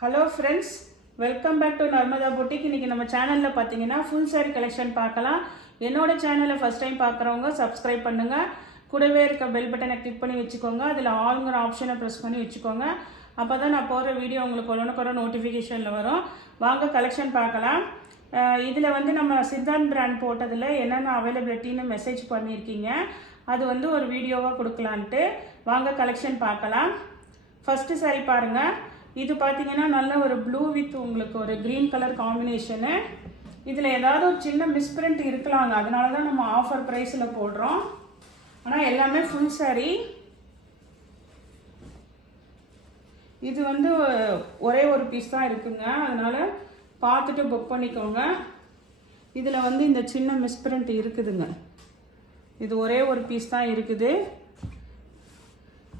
Hello friends, welcome back to Narmada boutique. இன்றைக்கி நம்ம சேனலில் பார்த்தீங்கன்னா ஃபுல் சாரி கலெக்ஷன் பார்க்கலாம். என்னோட சேனலை ஃபஸ்ட் டைம் பார்க்குறவங்க சப்ஸ்கிரைப் பண்ணுங்கள். கூடவே இருக்க பெல் பட்டனை கிளிக் பண்ணி வச்சுக்கோங்க. அதில் ஆளுங்கிற ஆப்ஷனை ப்ரெஸ் பண்ணி வச்சுக்கோங்க. அப்போ தான் நான் போகிற வீடியோ உங்களுக்கு ஒன்று நோட்டிஃபிகேஷனில் வரும். வாங்க கலெக்ஷன் பார்க்கலாம். இதில் வந்து நம்ம சித்தாந்த் பிராண்ட் போட்டதில் என்னென்ன அவைலபிலிட்டின்னு மெசேஜ் பண்ணியிருக்கீங்க. அது வந்து ஒரு வீடியோவாக கொடுக்கலான்ட்டு வாங்க கலெக்ஷன் பார்க்கலாம். ஃபஸ்ட்டு சாரி பாருங்கள். இது பார்த்தீங்கன்னா நல்ல ஒரு ப்ளூ வித் உங்களுக்கு ஒரு க்ரீன் கலர் காம்பினேஷனு. இதில் ஏதாவது ஒரு சின்ன மிஸ்பிரிண்ட் இருக்கலாங்க, அதனால தான் நம்ம ஆஃபர் ப்ரைஸில் போடுறோம். ஆனால் எல்லாமே ஃபுல் சாரி. இது வந்து ஒரே ஒரு பீஸ் தான் இருக்குங்க, அதனால் பார்த்துட்டு புக் பண்ணிக்கோங்க. இதில் வந்து இந்த சின்ன மிஸ்பிரிண்ட் இருக்குதுங்க. இது ஒரே ஒரு பீஸ் தான் இருக்குது.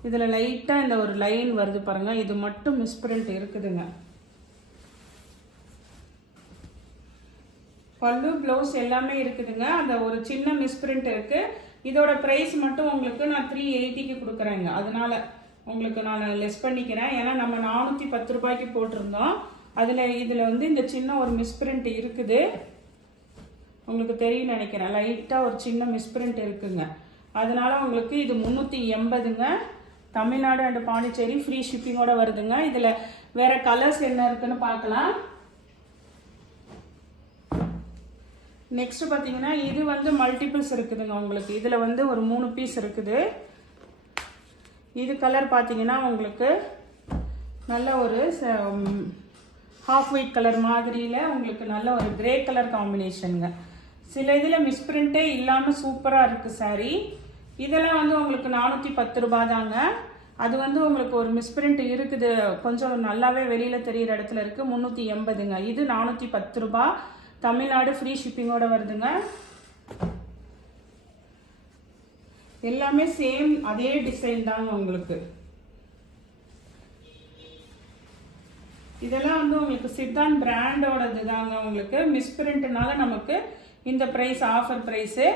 இதில் லைட்டாக இந்த ஒரு லைன் வருது பாருங்கள், இது மட்டும் மிஸ்பிரிண்ட் இருக்குதுங்க. பல்லு ப்ளவுஸ் எல்லாமே இருக்குதுங்க. அந்த ஒரு சின்ன மிஸ்பிரிண்ட் இருக்குது. இதோட ப்ரைஸ் மட்டும் உங்களுக்கு நான் 380க்கு கொடுக்குறேங்க. அதனால உங்களுக்கு நான் லெஸ் பண்ணிக்கிறேன். ஏன்னா நம்ம 410 ரூபாய்க்கு போட்டிருந்தோம். இதில் வந்து இந்த சின்ன ஒரு மிஸ்பிரிண்ட் இருக்குது. உங்களுக்கு தெரியும் நினைக்கிறேன். லைட்டாக ஒரு சின்ன மிஸ்பிரிண்ட் இருக்குங்க. அதனால உங்களுக்கு இது 380ங்க. தமிழ்நாடு அண்ட் பாண்டிச்சேரி ஃப்ரீ ஷிப்பிங்கோட வருதுங்க. இதில் வேறு கலர்ஸ் என்ன இருக்குன்னு பார்க்கலாம். நெக்ஸ்ட் பார்த்தீங்கன்னா இது வந்து மல்டிபிள்ஸ் இருக்குதுங்க. உங்களுக்கு இதில் வந்து ஒரு 3 பீஸ் இருக்குது. இது கலர் பார்த்தீங்கன்னா உங்களுக்கு நல்ல ஒரு ஹாஃப் ஒயிட் கலர் மாதிரியில் உங்களுக்கு நல்ல ஒரு கிரே கலர் காம்பினேஷனுங்க. சில இதில் மிஸ்பிரிண்ட்டே இல்லாமல் சூப்பராக இருக்குது சாரீ. இதெல்லாம் வந்து உங்களுக்கு 410 ரூபா தாங்க. அது வந்து உங்களுக்கு ஒரு மிஸ்பிரிண்ட் இருக்குது, கொஞ்சம் நல்லாவே வெளியில் தெரிகிற இடத்துல இருக்குது. 380ங்க. இது 410 ரூபா. தமிழ்நாடு ஃப்ரீ ஷிப்பிங்கோட வருதுங்க. எல்லாமே சேம் அதே டிசைன் தாங்க உங்களுக்கு. இதெல்லாம் வந்து உங்களுக்கு சித்தாந்த் பிராண்டோடது தாங்க. உங்களுக்கு மிஸ்பிரிண்ட்னால நமக்கு இந்த ப்ரைஸ் ஆஃபர் ப்ரைஸு.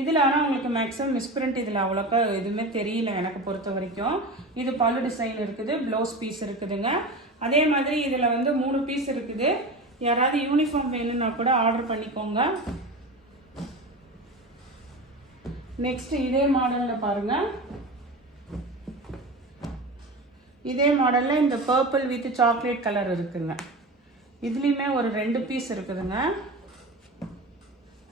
இதில் ஆனால் உங்களுக்கு மேக்ஸிமம் மிஸ்பிரிண்ட் இதில் அவ்வளோக்கா எதுவுமே தெரியல எனக்கு பொறுத்த வரைக்கும். இது பல்லு டிசைன் இருக்குது, ப்ளவுஸ் பீஸ் இருக்குதுங்க. அதே மாதிரி இதில் வந்து 3 பீஸ் இருக்குது. யாராவது யூனிஃபார்ம் வேணும்னா கூட ஆர்டர் பண்ணிக்கோங்க. நெக்ஸ்ட் இதே மாடலில் பாருங்கள். இதே மாடலில் இந்த பர்பிள் வித் சாக்லேட் கலர் இருக்குங்க. இதுலேயுமே ஒரு 2 பீஸ் இருக்குதுங்க.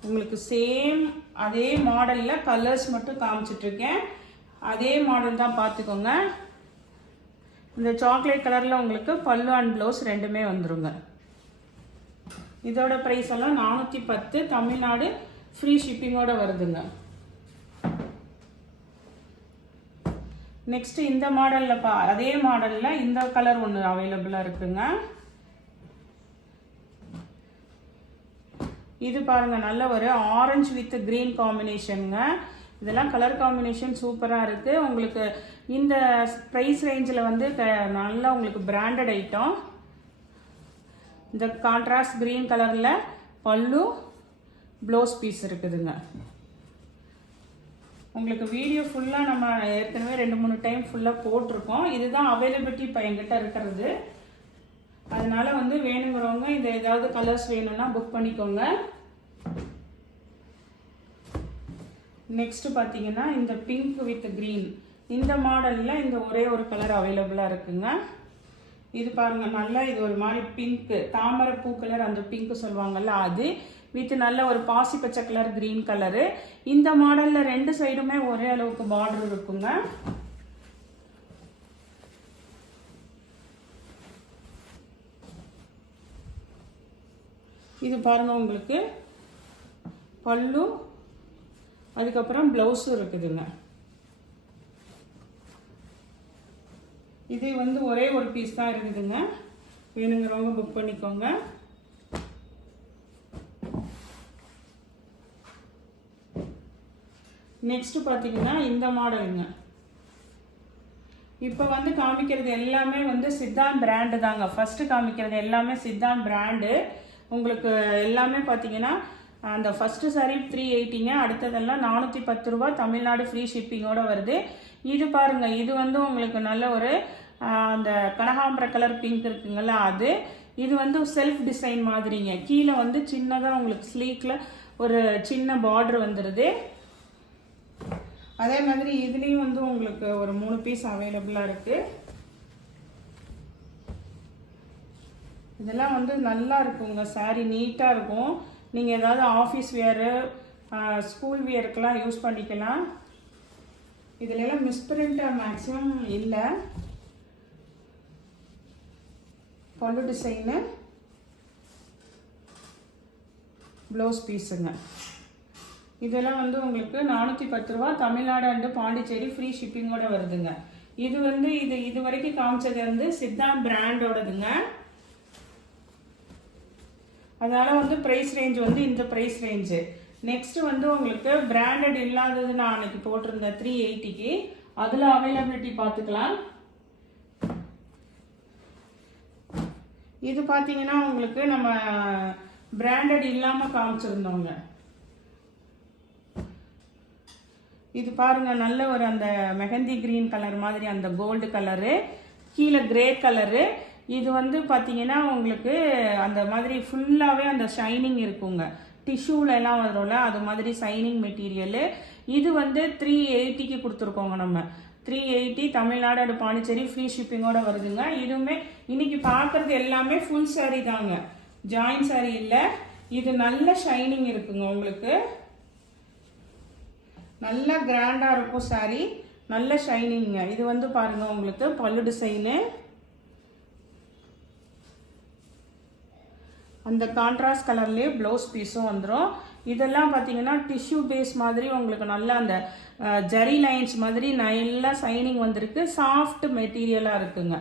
உங்களுக்கு சேம் அதே மாடலில் கலர்ஸ் மட்டும் காமிச்சிட்ருக்கேன். அதே மாடல் தான் பார்த்துக்கோங்க. இந்த சாக்லேட் கலரில் உங்களுக்கு பல்லு அண்ட் ப்ளவுஸ் ரெண்டுமே வந்துருங்க. இதோட ப்ரைஸ் எல்லாம் 410. தமிழ்நாடு ஃப்ரீ ஷிப்பிங்கோட வருதுங்க. நெக்ஸ்ட் இந்த மாடலில் அதே மாடலில் இந்த கலர் ஒன்று அவைலபிளாக இருக்குங்க. இது பாருங்கள், நல்ல ஒரு ஆரஞ்சு வித் க்ரீன் காம்பினேஷனுங்க. இதெல்லாம் கலர் காம்பினேஷன் சூப்பராக இருக்குது. உங்களுக்கு இந்த ப்ரைஸ் ரேஞ்சில் வந்து நல்லா உங்களுக்கு பிராண்டட் ஐட்டம். இந்த கான்ட்ராஸ்ட் க்ரீன் கலரில் பல்லு ப்ளவுஸ் பீஸ் இருக்குதுங்க. உங்களுக்கு வீடியோ ஃபுல்லாக நம்ம ஏற்கனவே 2-3 டைம் ஃபுல்லாக போட்டிருக்கோம். இதுதான் அவைலபிலிட்டி இப்போ என்கிட்ட இருக்கிறது. அதனால வந்து வேணுங்கிறவங்க இந்த ஏதாவது கலர்ஸ் வேணும்னா புக் பண்ணிக்கோங்க. நெக்ஸ்ட் பார்த்தீங்கன்னா இந்த பிங்க் வித் க்ரீன், இந்த மாடலில் இந்த ஒரே ஒரு கலர் அவைலபிளாக இருக்குங்க. இது பாருங்கள், நல்லா இது ஒரு மாதிரி பிங்க்கு, தாமரை பூ கலர், அந்த பிங்க்கு சொல்லுவாங்கள்ல அது வித் நல்ல ஒரு பாசி பச்சை கலர் க்ரீன் கலரு. இந்த மாடலில் 2 சைடுமே ஒரே அளவுக்கு பார்டர் இருக்குங்க. இது பாருங்கள், உங்களுக்கு பல்லு அதுக்கப்புறம் ப்ளவுஸும் இருக்குதுங்க. இது வந்து ஒரே ஒரு பீஸ் தான் இருக்குதுங்க. வேணுங்கிறவங்க புக் பண்ணிக்கோங்க. நெக்ஸ்ட் பார்த்தீங்கன்னா இந்த மாடலுங்க. இப்போ வந்து காமிக்கிறது எல்லாமே வந்து சித்தாந்த் பிராண்டு தாங்க. ஃபஸ்ட்டு காமிக்கிறது எல்லாமே சித்தாந்த் பிராண்டு. உங்களுக்கு எல்லாமே பார்த்தீங்கன்னா அந்த ஃபஸ்ட்டு சாரீ 380ங்க. அடுத்ததெல்லாம் 410 ரூபா. தமிழ்நாடு ஃப்ரீ ஷிப்பிங்கோடு வருது. இது பாருங்கள், இது வந்து உங்களுக்கு நல்ல ஒரு அந்த கனகாம்பர கலர் பிங்க் இருக்குங்கள அது. இது வந்து செல்ஃப் டிசைன் மாதிரிங்க. கீழே வந்து சின்னதாக உங்களுக்கு ஸ்லீக்கில் ஒரு சின்ன பார்டர் வந்துடுது. அதே மாதிரி இதுலேயும் வந்து உங்களுக்கு ஒரு 3 பீஸ் அவைலபிளாக இருக்குது. இதெல்லாம் வந்து நல்லா இருக்குங்க. சாரீ நீட்டாக இருக்கும். நீங்கள் ஏதாவது ஆஃபீஸ் வேரு ஸ்கூல் வியருக்கெல்லாம் யூஸ் பண்ணிக்கலாம். இதுலெல்லாம் மிஸ்பிரிண்ட் மேக்ஸிமம் இல்லை. பல்லு டிசைனு, ப்ளவுஸ் பீஸுங்க. இதெல்லாம் வந்து உங்களுக்கு 410 ரூபா. தமிழ்நாடு அண்டு பாண்டிச்சேரி ஃப்ரீ ஷிப்பிங்கோட வருதுங்க. இது வந்து இது வரைக்கும் காமிச்சது வந்து சித்தா பிராண்டோடதுங்க. அதனால் வந்து ப்ரைஸ் ரேஞ்ச் வந்து இந்த ப்ரைஸ் ரேஞ்சு. நெக்ஸ்ட் வந்து உங்களுக்கு பிராண்டட் இல்லாதது நான் அன்னைக்கு போட்டிருந்தேன் 380க்கு. அதில் அவைலபிலிட்டி பார்த்துக்கலாம். இது பார்த்தீங்கன்னா உங்களுக்கு நம்ம பிராண்டட் இல்லாமல் காமிச்சிருந்தோங்க. இது பாருங்க, நல்ல ஒரு அந்த மெஹந்தி கிரீன் கலர் மாதிரி அந்த கோல்டு கலரு, கீழே கிரே கலரு. இது வந்து பார்த்தீங்கன்னா உங்களுக்கு அந்த மாதிரி ஃபுல்லாகவே அந்த ஷைனிங் இருக்குங்க. டிஷ்யூலெல்லாம் வரும்ல அது மாதிரி ஷைனிங் மெட்டீரியலு. இது வந்து 380க்கு கொடுத்துருக்கோங்க. நம்ம 380 தமிழ்நாடு அண்டு பாண்டிச்சேரி ஃப்ரீ ஷிப்பிங்கோட வருதுங்க. இதுவுமே இன்னைக்கு பார்க்குறது எல்லாமே ஃபுல் சாரீ தாங்க, ஜாயின் சாரீ இல்லை. இது நல்ல ஷைனிங் இருக்குங்க. உங்களுக்கு நல்ல கிராண்டாக இருக்கும் சாரீ, நல்ல ஷைனிங்க. இது வந்து பாருங்கள் உங்களுக்கு பல்லு டிசைனு, அந்த கான்ட்ராஸ்ட் கலர்லேயே ப்ளவுஸ் பீஸும் வந்துடும். இதெல்லாம் பார்த்தீங்கன்னா டிஷ்யூ பேஸ் மாதிரி உங்களுக்கு நல்லா அந்த ஜரி லைன்ஸ் மாதிரி நல்லா ஷைனிங் வந்திருக்கு. சாஃப்ட் மெட்டீரியலாக இருக்குங்க.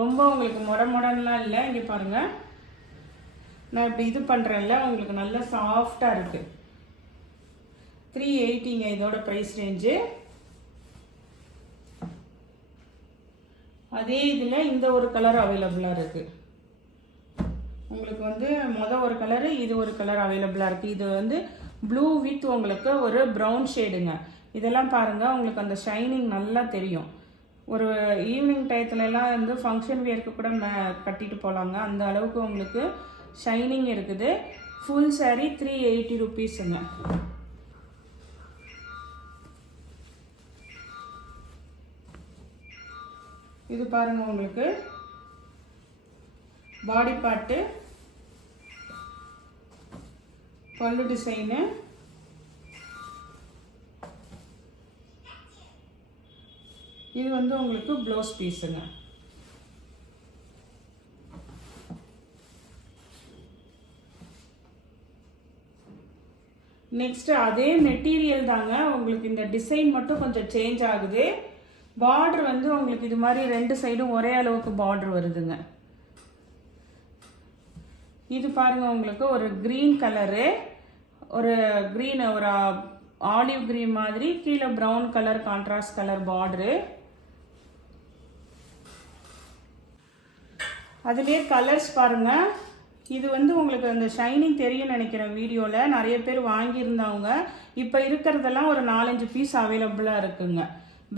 ரொம்ப உங்களுக்கு முடன்லாம் இல்லை. இங்கே பாருங்கள், நான் இப்படி இது பண்ணுறேன்ல, உங்களுக்கு நல்லா சாஃப்டாக இருக்குது. 380ங்க இதோட ப்ரைஸ் ரேஞ்சு. அதே இதில் இந்த ஒரு கலர் அவைலபிளாக இருக்குது. உங்களுக்கு வந்து ஒரு கலரு, இது ஒரு கலர் அவைலபிளாக இருக்குது. இது வந்து ப்ளூ வித் உங்களுக்கு ஒரு ப்ரௌன் ஷேடுங்க. இதெல்லாம் பாருங்கள், உங்களுக்கு அந்த ஷைனிங் நல்லா தெரியும். ஒரு ஈவினிங் டயத்துலலாம் வந்து ஃபங்க்ஷன் வியருக்கு கூட கட்டிட்டு போகலாங்க. அந்த அளவுக்கு உங்களுக்கு ஷைனிங் இருக்குது. ஃபுல் சாரீ 380 ருபீஸுங்க. இது பாருங்கள், உங்களுக்கு பாடி பார்ட்டு, பல்லு டிசைனு, இது வந்து உங்களுக்கு ப்ளவுஸ் பீஸுங்க. நெக்ஸ்ட் அதே மெட்டீரியல் தாங்க, உங்களுக்கு இந்த டிசைன் மட்டும் கொஞ்சம் சேஞ்ச் ஆகுது. பார்டர் வந்து உங்களுக்கு இது மாதிரி 2 சைடும் ஒரே அளவுக்கு பார்டர் வருதுங்க. இது பாருங்க, உங்களுக்கு ஒரு கிரீன் கலரு, ஒரு கிரீன் ஒரு ஆலிவ் கிரீன் மாதிரி, கீழே brown colour contrast colour border. அதுலேயே கலர்ஸ் பாருங்க. இது வந்து உங்களுக்கு அந்த ஷைனிங் தெரியும் நினைக்கிறேன். வீடியோவில் நிறைய பேர் வாங்கியிருந்தவங்க. இப்போ இருக்கிறதெல்லாம் ஒரு 4-5 பீஸ் அவைலபிளாக இருக்குங்க.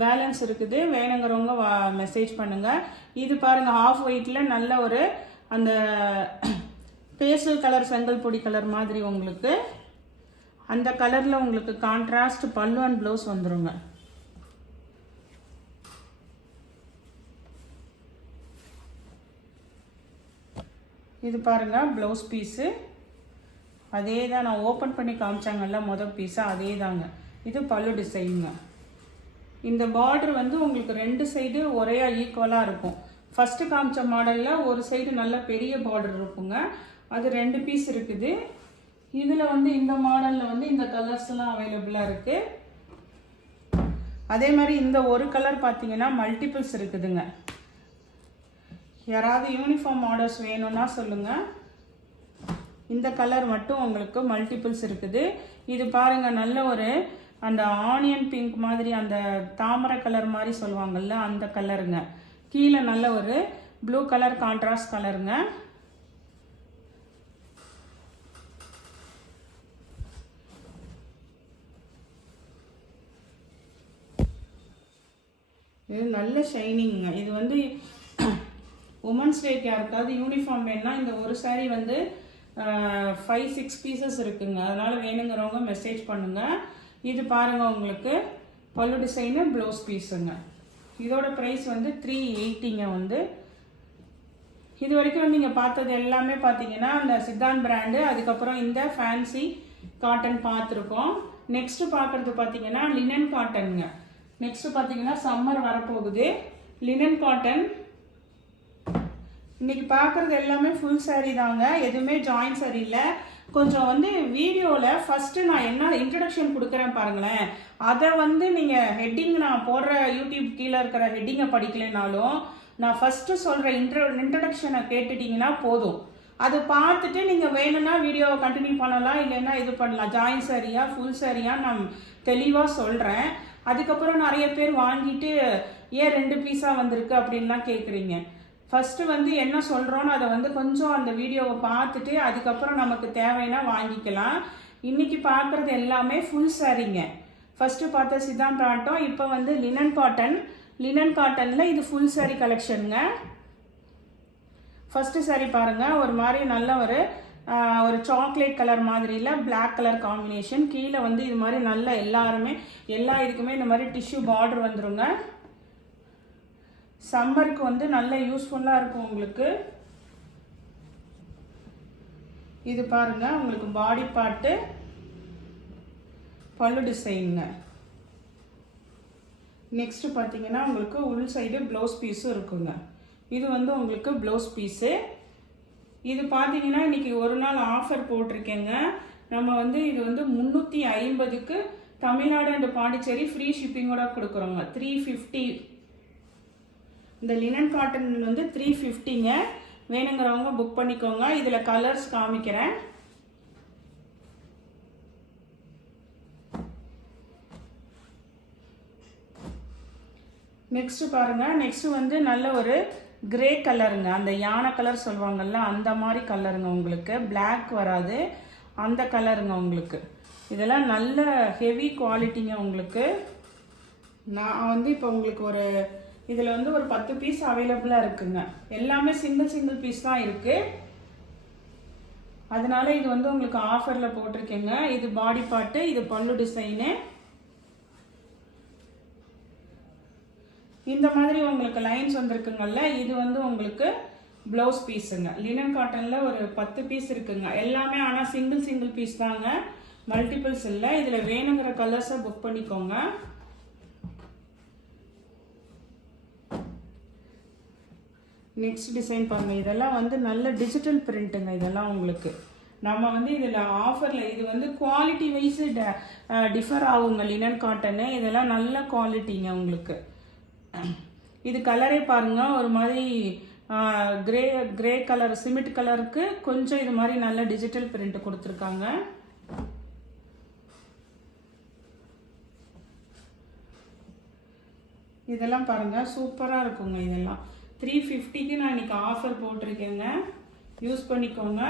பேலன்ஸ் இருக்குது. வேணுங்கிறவங்க மெசேஜ் பண்ணுங்கள். இது பாருங்கள், ஆஃப் ஒயிட்டில் நல்ல ஒரு அந்த பேஸ்டல் கலர் செங்கல் பொடி கலர் மாதிரி உங்களுக்கு அந்த கலரில் உங்களுக்கு கான்ட்ராஸ்ட் பல்லு அண்ட் ப்ளவுஸ் வந்துருங்க. இது பாருங்கள் ப்ளவுஸ் பீஸு. அதே தான் நான் ஓப்பன் பண்ணி காமிச்சாங்கல்ல மொதல் பீஸாக, அதே தாங்க. இது பல்லு டிசைனுங்க. இந்த பார்டர் வந்து உங்களுக்கு 2 சைடு ஒரே ஈக்குவலாக இருக்கும். ஃபஸ்ட்டு காமிச்ச மாடலில் ஒரு சைடு நல்ல பெரிய பார்டர் இருக்குங்க. அது 2 பீஸ் இருக்குது. இதில் வந்து இந்த மாடலில் வந்து இந்த கலர்ஸ்லாம் அவைலபிளாக இருக்குது. அதே மாதிரி இந்த ஒரு கலர் பார்த்தீங்கன்னா மல்டிபிள்ஸ் இருக்குதுங்க. யாராவது யூனிஃபார்ம் ஆர்டர்ஸ் வேணும்னா சொல்லுங்கள். இந்த கலர் மட்டும் உங்களுக்கு மல்டிபிள்ஸ் இருக்குது. இது பாருங்கள், நல்ல ஒரு அந்த ஆனியன் பிங்க் மாதிரி அந்த தாமரை கலர் மாதிரி சொல்லுவாங்கள்ல அந்த கலருங்க. கீழே நல்ல ஒரு ப்ளூ கலர் கான்ட்ராஸ்ட் கலருங்க. இது நல்ல ஷைனிங்க. இது வந்து உமன்ஸ் டேக்கு யாருக்காவது யூனிஃபார்ம் வேணும்னா இந்த ஒரு saree வந்து 5-6 பீசஸ் இருக்குங்க. அதனால வேணுங்கிறவங்க மெசேஜ் பண்ணுங்க. இது பாருங்க உங்களுக்கு பல்லு டிசைனு ப்ளவுஸ் பீஸுங்க. இதோட ப்ரைஸ் வந்து 380ங்க. வந்து இது வரைக்கும் வந்து நீங்கள் பார்த்தது எல்லாமே பார்த்தீங்கன்னா அந்த சித்தாந்த் பிராண்டு, அதுக்கப்புறம் இந்த ஃபேன்சி காட்டன் பார்த்துருக்கோம். நெக்ஸ்ட் பார்க்குறது பார்த்தீங்கன்னா லினன் காட்டனுங்க. நெக்ஸ்ட் பார்த்தீங்கன்னா சம்மர் வரப்போகுது, லினன் காட்டன். இன்னைக்கு பார்க்குறது எல்லாமே ஃபுல் saree தாங்க, எதுவுமே ஜாயின் saree இல்லை. கொஞ்சம் வந்து வீடியோவில் ஃபஸ்ட்டு நான் என்ன இன்ட்ரடக்ஷன் கொடுக்குறேன் பாருங்களேன், அதை வந்து நீங்கள் ஹெட்டிங் நான் போடுற யூடியூப் கீழே இருக்கிற ஹெட்டிங்கை படிக்கலைனாலும் நான் ஃபஸ்ட்டு சொல்கிற இன்ட்ரடக்ஷனை கேட்டுட்டிங்கன்னா போதும். அது பார்த்துட்டு நீங்கள் வேணும்னா வீடியோவை கண்டினியூ பண்ணலாம், இல்லைன்னா இது பண்ணலாம். ஜாயின் சாரியா ஃபுல் சாரியா நான் தெளிவாக சொல்கிறேன். அதுக்கப்புறம் நிறைய பேர் வாங்கிட்டு ஏன் 2 பீஸாக வந்திருக்கு அப்படின்லாம் கேட்குறீங்க. ஃபஸ்ட்டு வந்து என்ன சொல்கிறோன்னு அதை வந்து கொஞ்சம் அந்த வீடியோவை பார்த்துட்டு அதுக்கப்புறம் நமக்கு தேவைன்னா வாங்கிக்கலாம். இன்றைக்கி பார்க்குறது எல்லாமே ஃபுல் சாரீங்க. ஃபஸ்ட்டு பார்த்த சித்தாந்த் பிராண்டம், இப்போ வந்து லினன் காட்டன். லினன் காட்டனில் இது ஃபுல் saree கலெக்ஷனுங்க. ஃபஸ்ட்டு saree பாருங்கள், ஒரு மாதிரி நல்ல ஒரு சாக்லேட் கலர் மாதிரியில் பிளாக் கலர் காம்பினேஷன். கீழே வந்து இது மாதிரி நல்ல எல்லா இதுக்குமே இந்த மாதிரி டிஷ்யூ பார்டர் வந்துருங்க. சம்மருக்கு வந்து நல்ல யூஸ்ஃபுல்லாக இருக்கும் உங்களுக்கு. இது பாருங்க உங்களுக்கு பாடி பார்ட்டு பல்லு டிசைனுங்க. நெக்ஸ்ட் பார்த்தீங்கன்னா உங்களுக்கு உள் சைடு ப்ளவுஸ் பீஸும் இருக்குங்க. இது வந்து உங்களுக்கு ப்ளவுஸ் பீஸு. இது பார்த்தீங்கன்னா இன்றைக்கி ஒரு நாள் ஆஃபர் போட்டிருக்கேங்க. நம்ம வந்து இது வந்து 350க்கு தமிழ்நாடு அண்ட் பாண்டிச்சேரி ஃப்ரீ ஷிப்பிங்கோட கொடுக்குறோங்க. 350. இந்த லினன் காட்டன் வந்து 350ங்க. வேணுங்கிறவங்க புக் பண்ணிக்கோங்க. இதில் கலர்ஸ் காமிக்கிறேன். நெக்ஸ்ட் பாருங்க, நெக்ஸ்ட் வந்து நல்ல ஒரு கிரே கலருங்க. அந்த யானை கலர் சொல்லுவாங்கல்ல அந்த மாதிரி கலருங்க. உங்களுக்கு பிளாக் வராது, அந்த கலருங்க உங்களுக்கு. இதெல்லாம் நல்ல ஹெவி குவாலிட்டிங்க உங்களுக்கு. நான் வந்து இப்போ உங்களுக்கு இதில் வந்து ஒரு 10 பீஸ் அவைலபிளாக இருக்குங்க. எல்லாமே சிங்கிள் பீஸ் தான் இருக்குது. அதனால இது வந்து உங்களுக்கு ஆஃபரில் போட்டிருக்கேங்க. இது பாடி பார்ட்டு, இது பல்லு டிசைனு. இந்த மாதிரி உங்களுக்கு லைன்ஸ் வந்துருக்குங்கல்ல, இது வந்து உங்களுக்கு ப்ளவுஸ் பீஸுங்க. லினன் காட்டனில் ஒரு 10 பீஸ் இருக்குங்க. எல்லாமே ஆனால் சிங்கிள் பீஸ் தாங்க, மல்டிபிள்ஸ் இல்லை. இதில் வேணுங்கிற கலர்ஸை புக் பண்ணிக்கோங்க. நெக்ஸ்ட் டிசைன் பாருங்கள். இதெல்லாம் வந்து நல்ல டிஜிட்டல் பிரிண்ட்டுங்க. இதெல்லாம் உங்களுக்கு நம்ம வந்து இதில் ஆஃபரில் இது வந்து குவாலிட்டி வைஸு டிஃபர் ஆகுங்க. லினன் காட்டனு இதெல்லாம் நல்ல குவாலிட்டிங்க உங்களுக்கு. இது கலரே பாருங்கள், ஒரு மாதிரி கிரே கலர் சிமெண்ட் கலருக்கு கொஞ்சம் இது மாதிரி நல்ல டிஜிட்டல் பிரிண்ட் கொடுத்துருக்காங்க. இதெல்லாம் பாருங்கள் சூப்பராக இருக்குங்க. இதெல்லாம் 350க்கு நான் இன்னைக்கு ஆஃபர் போட்டிருக்கேங்க, யூஸ் பண்ணிக்கோங்க.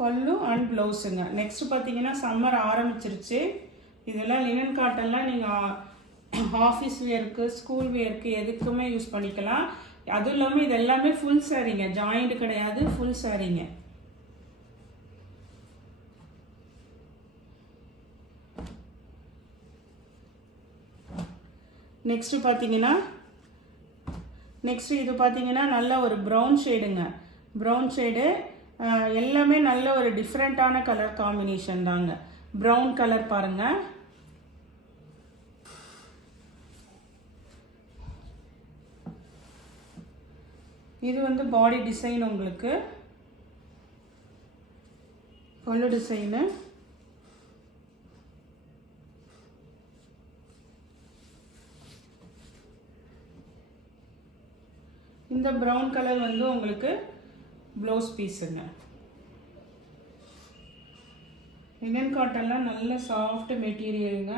பல்லு அண்ட் ப்ளவுஸுங்க. நெக்ஸ்ட் பார்த்தீங்கன்னா சம்மர் ஆரம்பிச்சிருச்சு. இதெல்லாம் லினன் காட்டன்லாம் நீங்கள் ஆஃபீஸ் வேருக்கு ஸ்கூல் வேருக்கு எதுக்குமே யூஸ் பண்ணிக்கலாம். அதுவும் இல்லாமல் இது எல்லாமே ஃபுல் சாரீங்க, ஜாயிண்ட் கிடையாது, ஃபுல் சாரீங்க. நெக்ஸ்ட் பார்த்தீங்கன்னா இது பார்த்தீங்கன்னா நல்ல ஒரு ப்ரௌன் ஷேடுங்க. ப்ரௌன் ஷேடு எல்லாமே நல்ல ஒரு டிஃப்ரெண்ட்டான கலர் காம்பினேஷன் தாங்க. ப்ரௌன் கலர் பாருங்க. இது வந்து பாடி டிசைன் உங்களுக்கு, பல்லு டிசைனு. இந்த ப்ரௌன் கலர் வந்து உங்களுக்கு ப்ளவுஸ் பீஸுங்க. லினன் காட்டன்லாம் நல்ல சாஃப்ட் மெட்டீரியலுங்க.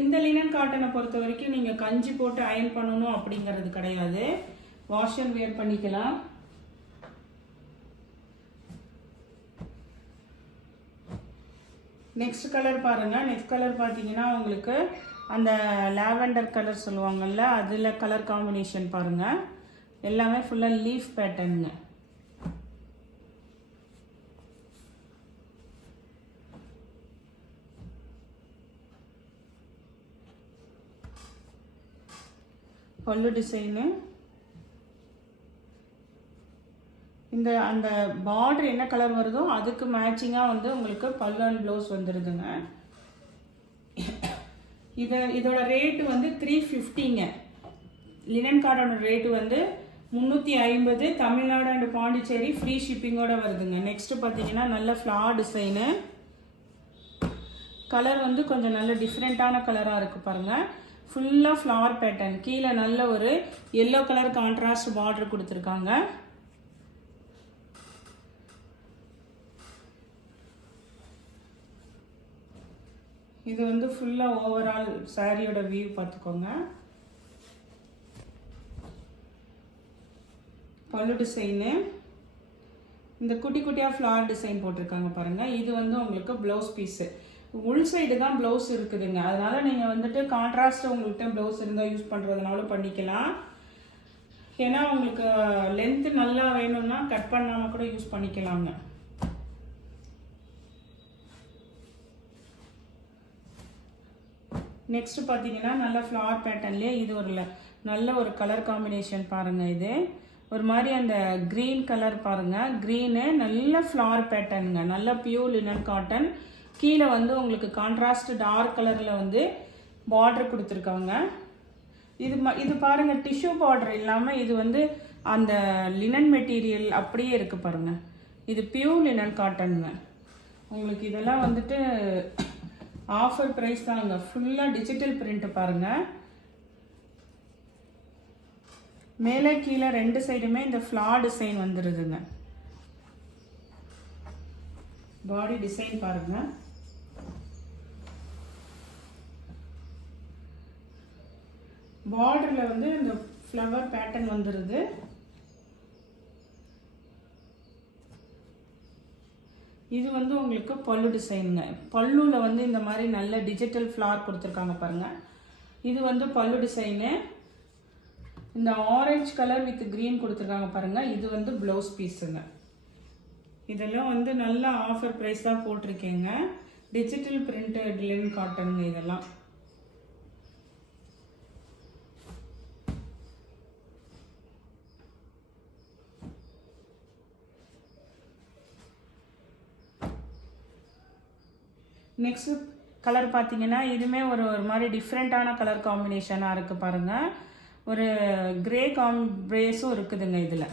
இந்த லினன் காட்டனை பொறுத்த வரைக்கும் நீங்கள் கஞ்சி போட்டு அயன் பண்ணணும் அப்படிங்கிறது கிடையாது, வாஷ் அண்ட் வேர் பண்ணிக்கலாம். நெக்ஸ்ட் கலர் பாருங்கள். நெக்ஸ்ட் கலர் பார்த்தீங்கன்னா உங்களுக்கு அந்த லாவெண்டர் கலர் சொல்லுவாங்கள்ல, அதில் கலர் காம்பினேஷன் பாருங்கள். எல்லாமே ஃபுல்லாக லீஃப் பேட்டர்னுங்க. பல்லு டிசைனு. இந்த அந்த பார்டர் என்ன கலர் வருதோ அதுக்கு மேட்சிங்காக வந்து உங்களுக்கு பல்லு அண்ட் ப்ளவுஸ் வந்துடுதுங்க. இதோட ரேட்டு வந்து 350ங்க. லினன் காட்டனோட ரேட்டு வந்து 350. தமிழ்நாடு அண்ட் பாண்டிச்சேரி ஃப்ரீ ஷிப்பிங்கோட வருதுங்க. நெக்ஸ்ட்டு பார்த்தீங்கன்னா நல்ல ஃப்ளார் டிசைனு. கலர் வந்து கொஞ்சம் நல்ல டிஃப்ரெண்ட்டான கலராக இருக்குது பாருங்கள். ஃபுல்லாக ஃப்ளவர் பேட்டர்ன். கீழே நல்ல ஒரு எல்லோ கலர் கான்ட்ராஸ்ட் பார்டர் கொடுத்துருக்காங்க. இது வந்து ஃபுல்லாக ஓவரால் சாரியோட வியூ பார்த்துக்கோங்க. பல்லு டிசைனு. இந்த குட்டி குட்டியாக ஃப்ளவர் டிசைன் போட்டிருக்காங்க பாருங்கள். இது வந்து உங்களுக்கு ப்ளவுஸ் பீஸு. உள் சைடு தான் ப்ளவுஸ் இருக்குதுங்க. அதனால் நீங்கள் வந்துட்டு கான்ட்ராஸ்ட் உங்கள்கிட்ட ப்ளவுஸ் இருந்தால் யூஸ் பண்ணுறதுனாலும் பண்ணிக்கலாம். ஏன்னா உங்களுக்கு லென்த்து நல்லா வேணும்னா கட் பண்ணாமல் கூட யூஸ் பண்ணிக்கலாங்க. நெக்ஸ்ட்டு பார்த்தீங்கன்னா நல்ல ஃப்ளவர் பேட்டர்ன்லேயே இது ஒரு நல்ல ஒரு கலர் காம்பினேஷன் பாருங்கள். இது ஒரு மாதிரி அந்த க்ரீன் கலர் பாருங்கள். க்ரீனு நல்ல ஃப்ளவர் பேட்டர்னுங்க. நல்ல பியூர் லினன் காட்டன். கீழே வந்து உங்களுக்கு கான்ட்ராஸ்ட் டார்க் கலரில் வந்து பார்டர் கொடுத்துருக்காங்க. இது பாருங்கள், டிஷ்யூ பார்டர் இல்லாமல் இது வந்து அந்த லினன் மெட்டீரியல் அப்படியே இருக்குது பாருங்கள். இது பியூர் லினன் காட்டனுங்க. உங்களுக்கு இதெல்லாம் வந்துட்டு ஆஃபர் ப்ரைஸ் தாங்க. ஃபுல்லாக டிஜிட்டல் பிரிண்ட் பாருங்கள். மேலே கீழே ரெண்டு சைடுமே இந்த ஃப்ளார் டிசைன் வந்துடுதுங்க. பாடி டிசைன் பாருங்கள். பார்டரில் வந்து இந்த ஃப்ளவர் பேட்டர்ன் வந்துடுது. இது வந்து உங்களுக்கு பல்லு டிசைனுங்க. பல்லுவில் வந்து இந்த மாதிரி நல்ல டிஜிட்டல் ஃப்ளார் கொடுத்துருக்காங்க பாருங்கள். இது வந்து பல்லு டிசைனு. இந்த ஆரஞ்சு கலர் வித் க்ரீன் கொடுத்துருக்காங்க பாருங்கள். இது வந்து ப்ளவுஸ் பீஸுங்க. இதெல்லாம் வந்து நல்ல ஆஃபர் ப்ரைஸ் தான் போட்டிருக்கேங்க. டிஜிட்டல் பிரிண்டட் லினன் காட்டனுங்க இதெல்லாம். நெக்ஸ்ட் கலர் பார்த்தீங்கன்னா இதுவுமே ஒரு மாதிரி டிஃப்ரெண்ட்டான கலர் காம்பினேஷனாக இருக்குது பாருங்கள். ஒரு கிரே காம்பிரேஸும் இருக்குதுங்க இதில்.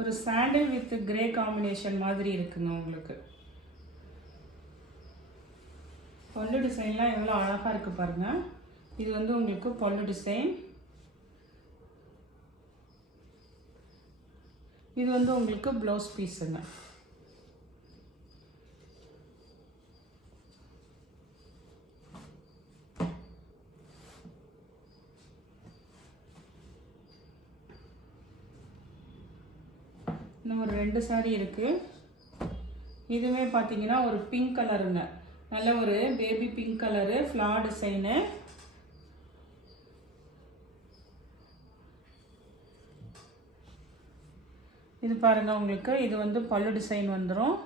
ஒரு சாண்டில் வித் கிரே காம்பினேஷன் மாதிரி இருக்குங்க உங்களுக்கு. பல்லு டிசைன்லாம் எவ்வளோ அழகாக இருக்குது பாருங்கள். இது வந்து உங்களுக்கு பல்லு டிசைன். இது வந்து உங்களுக்கு ப்ளவுஸ் பீஸுங்க. இன்னும் ஒரு 2 சாரி இருக்குது. இதுவே பார்த்தீங்கன்னா ஒரு பிங்க் கலருங்க. நல்ல ஒரு baby pink colour flower design. இது பாருங்கள் உங்களுக்கு. இது வந்து பல்லு டிசைன் வந்துடும்.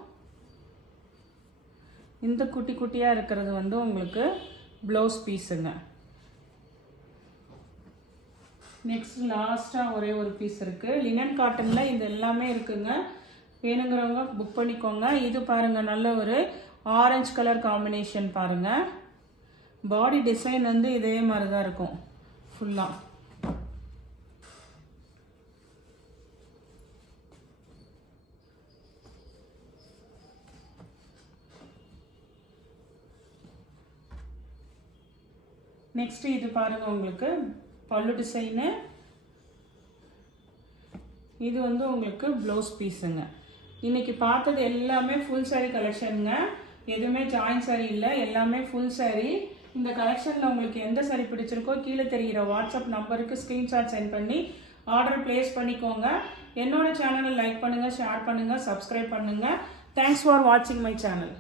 இந்த குட்டி குட்டியாக இருக்கிறது வந்து உங்களுக்கு ப்ளவுஸ் பீஸுங்க. நெக்ஸ்ட் லாஸ்ட்டாக ஒரே ஒரு பீஸ் இருக்குது. லினன் காட்டனில் இது எல்லாமே இருக்குங்க. வேணுங்கிறவங்க புக் பண்ணிக்கோங்க. இது பாருங்கள் நல்ல ஒரு ஆரஞ்சு கலர் காம்பினேஷன் பாருங்கள். பாடி டிசைன் வந்து இதே மாதிரி தான் இருக்கும் ஃபுல்லாக. நெக்ஸ்ட் இது பாருங்கள் உங்களுக்கு பல்லு டிசைனு. இது வந்து உங்களுக்கு ப்ளவுஸ் பீஸுங்க. இன்றைக்கி பார்த்தது எல்லாமே ஃபுல் சாரீ கலெக்ஷனுங்க. எதுவுமே ஜாயின் சாரீ இல்லை, எல்லாமே ஃபுல் சாரீ. இந்த கலெக்ஷனில் உங்களுக்கு எந்த சாரீ பிடிச்சிருக்கோ கீழே தெரிகிற வாட்ஸ்அப் நம்பருக்கு ஸ்க்ரீன்ஷாட் சென்ட் பண்ணி ஆர்டர் ப்ளேஸ் பண்ணிக்கோங்க. என்னோட சேனலை லைக் பண்ணுங்கள், ஷேர் பண்ணுங்கள், சப்ஸ்கிரைப் பண்ணுங்கள். தேங்க்ஸ் ஃபார் வாட்சிங் மை சேனல்.